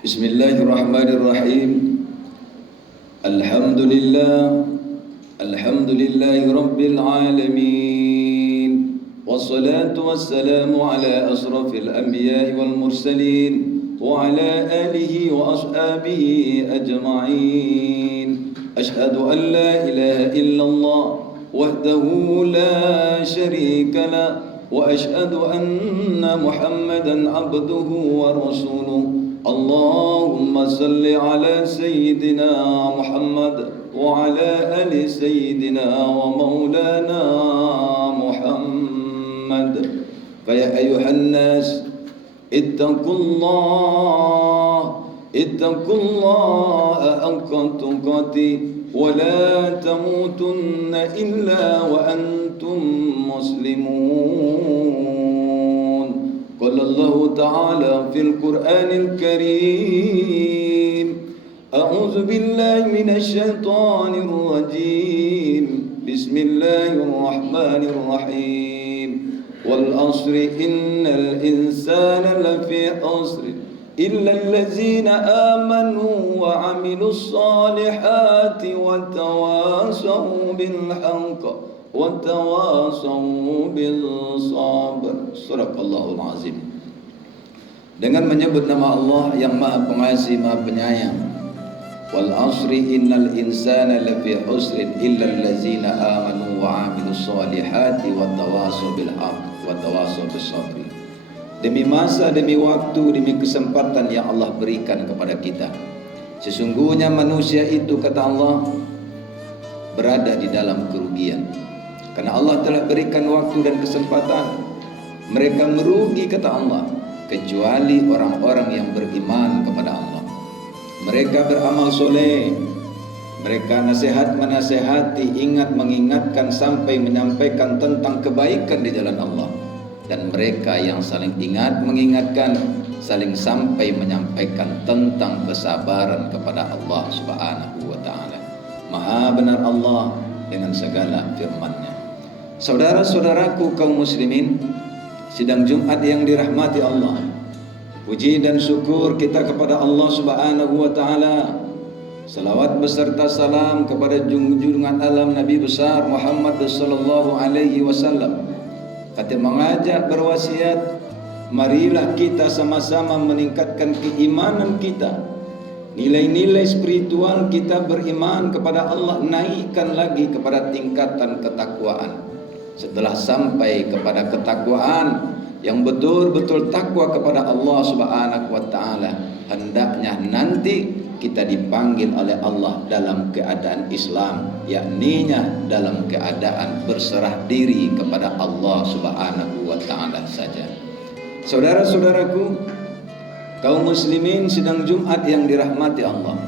Bismillahirrahmanirrahim. Alhamdulillah, alhamdulillahi rabbil alamin. Wassalatu wassalamu ala asrafil anbiya'i wal mursalin wa ala alihi wa ashabihi ajma'in. Ashhadu an la ilaha illallah wahdahu la sharika lah wa ashhadu anna Muhammadan abduhu wa rasuluh. Allahumma salli ala Sayyidina Muhammad wa ala ali Sayyidina wa maulana Muhammad. Faya ayuhan nas ittaqullah haqqa tuqatih wa la tamutunna illa wa antum muslimun. قال الله تعالى في القرآن الكريم أعوذ بالله من الشيطان الرجيم بسم الله الرحمن الرحيم والعصر إن الإنسان لفي خسر إلا الذين آمنوا وعملوا الصالحات وتواصوا بالحق وَتَوَاصَوْا بِالصَّبْرِ. Sadaqallahul azim. Dengan menyebut nama Allah yang Maha Pengasih, Maha Penyayang. Wal asri innal insana lafi khusrin illa allazina amanu wa 'amilus solihati wa tawasaw bil haqq wa tawasaw bis sabr. Demi masa, demi waktu, demi kesempatan yang Allah berikan kepada kita, sesungguhnya manusia itu, kata Allah, berada di dalam kerugian. Karena Allah telah berikan waktu dan kesempatan, mereka merugi, kata Allah, kecuali orang-orang yang beriman kepada Allah. Mereka beramal soleh, mereka nasihat menasehati, ingat mengingatkan sampai menyampaikan tentang kebaikan di jalan Allah. Dan mereka yang saling ingat mengingatkan, saling sampai menyampaikan tentang kesabaran kepada Allah Subhanahu wa ta'ala. Maha benar Allah dengan segala firman-Nya. Saudara-saudaraku kaum muslimin, sidang Jumat yang dirahmati Allah, puji dan syukur kita kepada Allah Subhanahu wa ta'ala. Salawat beserta salam kepada junjungan alam Nabi besar Muhammad sallallahu alaihi wasallam. Kata mengajak berwasiat, marilah kita sama-sama meningkatkan keimanan kita, nilai-nilai spiritual kita, beriman kepada Allah, naikkan lagi kepada tingkatan ketakwaan. Setelah sampai kepada ketakwaan yang betul-betul takwa kepada Allah Subhanahu wa ta'ala, hendaknya nanti kita dipanggil oleh Allah dalam keadaan Islam, yakninya dalam keadaan berserah diri kepada Allah Subhanahu wa ta'ala saja. Saudara-saudaraku kaum muslimin sidang Jumat yang dirahmati Allah,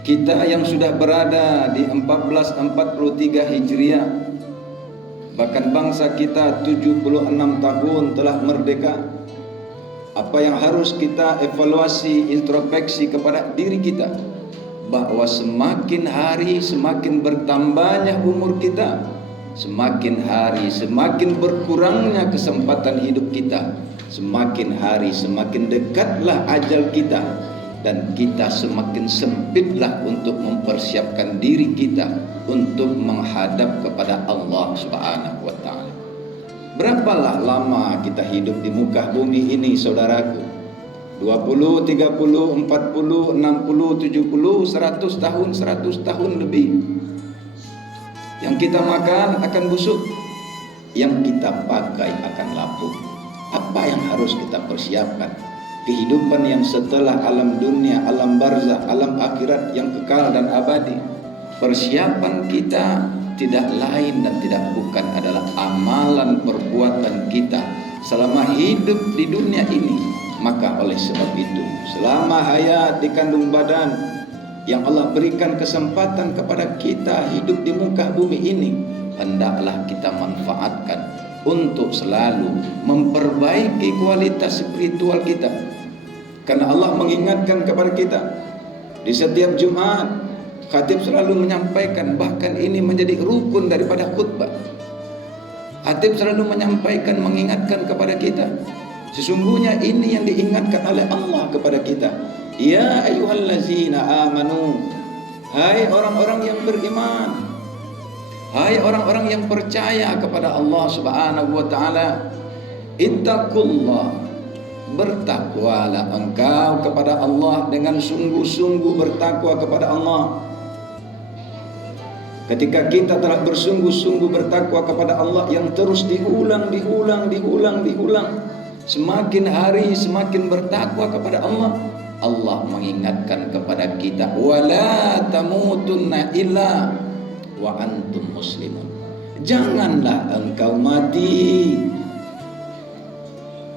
kita yang sudah berada di 1443 Hijriah, bahkan bangsa kita 76 tahun telah merdeka. Apa yang harus kita evaluasi, introspeksi kepada diri kita, bahwa semakin hari semakin bertambahnya umur kita, semakin hari semakin berkurangnya kesempatan hidup kita, semakin hari semakin dekatlah ajal kita, dan kita semakin sempitlah untuk mempersiapkan diri kita untuk menghadap kepada Allah Subhanahu wa ta'ala. Berapalah lama kita hidup di muka bumi ini, saudaraku? 20, 30, 40, 60, 70, 100 tahun, 100 tahun lebih. Yang kita makan akan busuk, yang kita pakai akan lapuk. Apa yang harus kita persiapkan? Kehidupan yang setelah alam dunia, alam barzah, alam akhirat yang kekal dan abadi. Persiapan kita tidak lain dan tidak bukan adalah amalan perbuatan kita selama hidup di dunia ini. Maka oleh sebab itu, selama hayat di kandung badan yang Allah berikan kesempatan kepada kita hidup di muka bumi ini, hendaklah kita manfaatkan untuk selalu memperbaiki kualitas spiritual kita. Karena Allah mengingatkan kepada kita di setiap Jumat, khatib selalu menyampaikan, bahkan ini menjadi rukun daripada khutbah. Khatib selalu menyampaikan, mengingatkan kepada kita, sesungguhnya ini yang diingatkan oleh Allah kepada kita. Ya ayyuhallazina amanu, hai orang-orang yang beriman, hai orang-orang yang percaya kepada Allah Subhanahu wa taala, ittaqullah, bertakwalah engkau kepada Allah dengan sungguh-sungguh bertakwa kepada Allah. Ketika kita telah bersungguh-sungguh bertakwa kepada Allah yang terus diulang, semakin hari semakin bertakwa kepada Allah, Allah mengingatkan kepada kita, wala tamutunna illa wa antum muslimun. Janganlah engkau mati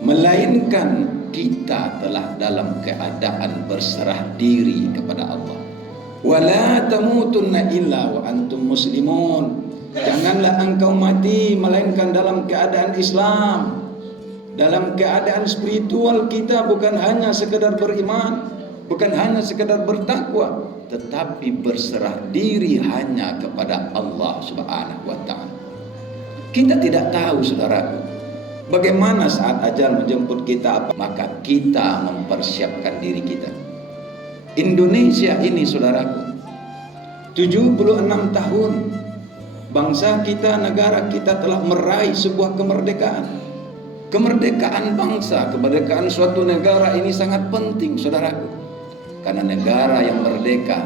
melainkan kita telah dalam keadaan berserah diri kepada Allah. Wala tamutunna illa wa antum muslimun. Janganlah engkau mati melainkan dalam keadaan Islam, dalam keadaan spiritual. Kita bukan hanya sekedar beriman, bukan hanya sekedar bertakwa, tetapi berserah diri hanya kepada Allah Subhanahu wa taala. Kita tidak tahu, saudaraku, bagaimana saat ajal menjemput kita, maka kita mempersiapkan diri kita. Indonesia ini, saudaraku, 76 tahun bangsa kita, negara kita telah meraih sebuah kemerdekaan. Kemerdekaan bangsa, kemerdekaan suatu negara ini sangat penting, saudaraku. Karena negara yang merdeka,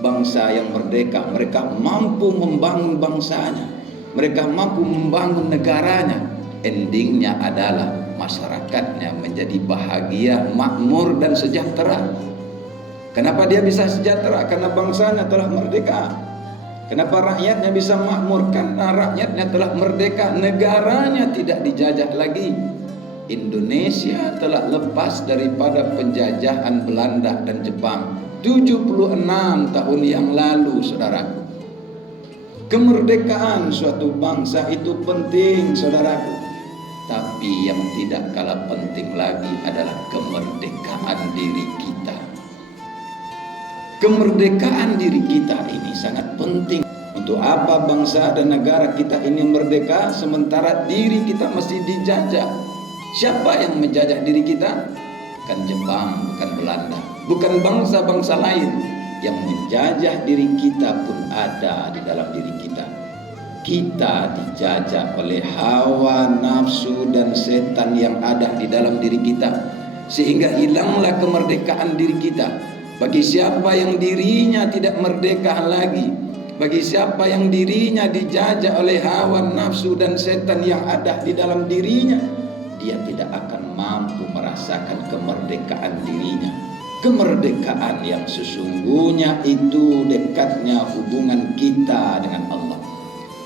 bangsa yang merdeka, mereka mampu membangun bangsanya, mereka mampu membangun negaranya. Endingnya adalah masyarakatnya menjadi bahagia, makmur dan sejahtera. Kenapa dia bisa sejahtera? Karena bangsanya telah merdeka. Kenapa rakyatnya bisa makmur? Karena rakyatnya telah merdeka, negaranya tidak dijajah lagi. Indonesia telah lepas daripada penjajahan Belanda dan Jepang 76 tahun yang lalu, saudaraku. Kemerdekaan suatu bangsa itu penting, saudaraku. Tapi yang tidak kalah penting lagi adalah kemerdekaan diri kita. Kemerdekaan diri kita ini sangat penting. Untuk apa bangsa dan negara kita ini merdeka sementara diri kita masih dijajah? Siapa yang menjajah diri kita? Bukan Jepang, bukan Belanda, bukan bangsa-bangsa lain. Yang menjajah diri kita pun ada di dalam diri kita. Kita dijajah oleh hawa nafsu dan setan yang ada di dalam diri kita, sehingga hilanglah kemerdekaan diri kita. Bagi siapa yang dirinya tidak merdeka lagi, bagi siapa yang dirinya dijajah oleh hawa nafsu dan setan yang ada di dalam dirinya, dia tidak akan mampu merasakan kemerdekaan dirinya. Kemerdekaan yang sesungguhnya itu dekatnya hubungan kita dengan Allah.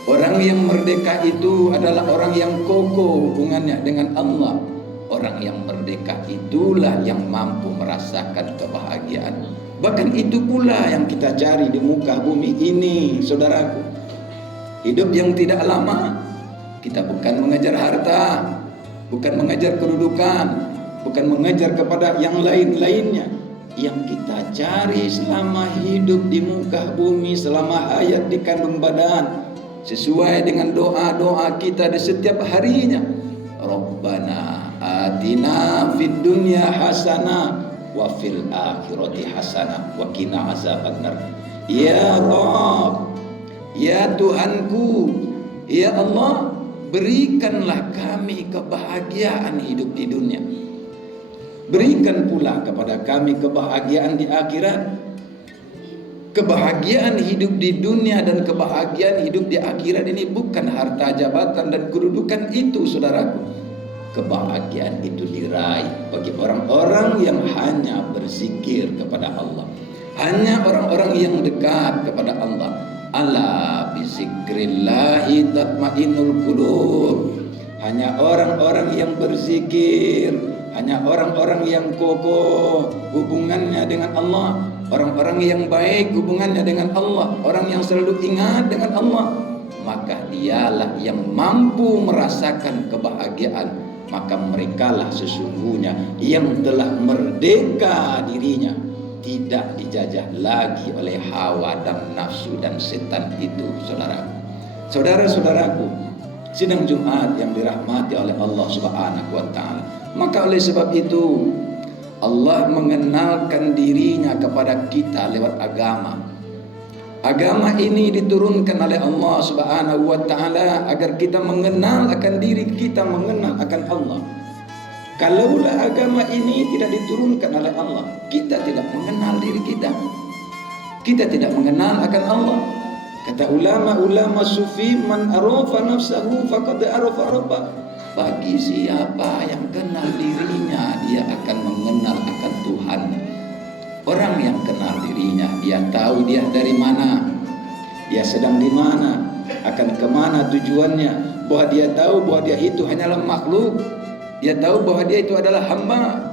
Orang yang merdeka itu adalah orang yang kokoh hubungannya dengan Allah. Orang yang merdeka itulah yang mampu merasakan kebahagiaan. Bahkan itu pula yang kita cari di muka bumi ini, saudaraku. Hidup yang tidak lama. Kita bukan mengejar harta, bukan mengejar kedudukan, bukan mengejar kepada yang lain-lainnya. Yang kita cari selama hidup di muka bumi, selama hayat di kandung badan, sesuai dengan doa-doa kita di setiap harinya. Rabbana atina fid dunya hasanah wa fil akhirati hasanah wa qina azabannar. Ya Rabb, ya Tuhanku, ya Allah, berikanlah kami kebahagiaan hidup di dunia. Berikan pula kepada kami kebahagiaan di akhirat. Kebahagiaan hidup di dunia dan kebahagiaan hidup di akhirat ini bukan harta, jabatan dan kedudukan itu, saudaraku. Kebahagiaan itu diraih bagi orang-orang yang hanya berzikir kepada Allah, hanya orang-orang yang dekat kepada Allah. Ala bizikrillahi tatmainnul qulub. Hanya orang-orang yang berzikir, hanya orang-orang yang kokoh hubungannya dengan Allah, orang-orang yang baik hubungannya dengan Allah, orang yang selalu ingat dengan Allah, maka dialah yang mampu merasakan kebahagiaan. Maka merekalah sesungguhnya yang telah merdeka dirinya, tidak dijajah lagi oleh hawa dan nafsu dan setan itu, saudaraku. Saudara-saudaraku, sidang Jumat yang dirahmati oleh Allah Subhanahu wa taala. Maka oleh sebab itu, Allah mengenalkan dirinya kepada kita lewat agama. Agama ini diturunkan oleh Allah Subhanahu wa taala agar kita mengenal akan diri kita, mengenal akan Allah. Kalaulah agama ini tidak diturunkan oleh Allah, kita tidak mengenal diri kita. Kita tidak mengenal akan Allah. Kata ulama-ulama sufi, man arafa nafsahu faqad arafa rabbah. Bagi siapa yang kenal dirinya, dia akan mengenal akan Tuhan. Orang yang kenal dirinya, dia tahu dia dari mana, dia sedang di mana, akan kemana tujuannya, bahwa dia tahu bahwa dia itu hanyalah makhluk, dia tahu bahwa dia itu adalah hamba,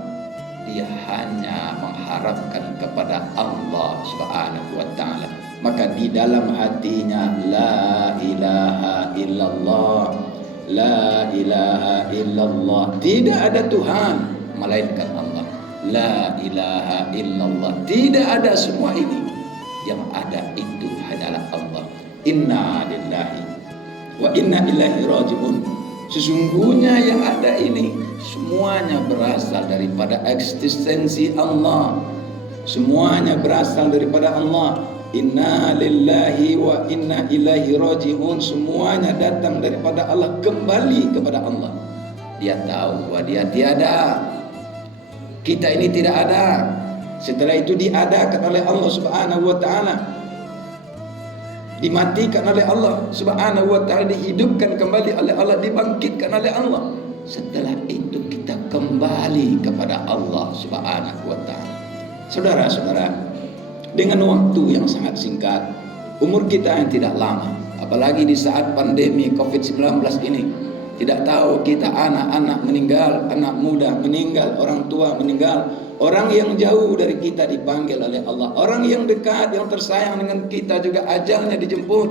dia hanya mengharapkan kepada Allah Subhanahu wa taala. Maka di dalam hatinya la ilaha illallah, la ilaha illallah, tidak ada Tuhan melainkan Allah. La ilaha illallah, tidak ada semua ini, yang ada itu hanyalah Allah. Inna lillahi wa inna ilaihi raji'un. Sesungguhnya yang ada ini semuanya berasal daripada eksistensi Allah, semuanya berasal daripada Allah. Inna lillahi wa inna ilaihi raji'un, semuanya datang daripada Allah, kembali kepada Allah. Dia tahu bahwa dia tiada, kita ini tidak ada. Setelah itu diadakan oleh Allah Subhanahu wa taala, dimatikan oleh Allah Subhanahu wa taala, dihidupkan kembali oleh Allah, dibangkitkan oleh Allah. Setelah itu kita kembali kepada Allah Subhanahu wa taala. Saudara-saudara, dengan waktu yang sangat singkat, umur kita yang tidak lama, apalagi di saat pandemi COVID-19 ini, tidak tahu kita anak-anak meninggal, anak muda meninggal, orang tua meninggal, orang yang jauh dari kita dipanggil oleh Allah, orang yang dekat, yang tersayang dengan kita juga ajalnya dijemput.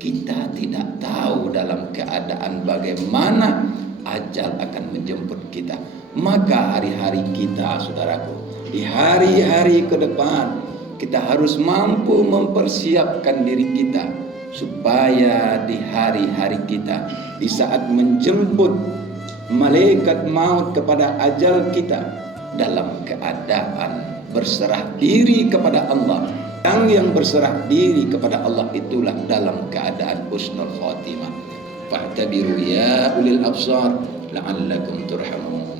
Kita tidak tahu dalam keadaan bagaimana ajal akan menjemput kita. Maka hari-hari kita, saudaraku, di hari-hari ke depan, kita harus mampu mempersiapkan diri kita supaya di hari-hari kita, di saat menjemput malaikat maut kepada ajal kita, dalam keadaan berserah diri kepada Allah. Yang berserah diri kepada Allah itulah dalam keadaan husnul khatimah. Fa'tabiru ya ulil absar la'allakum turhamun.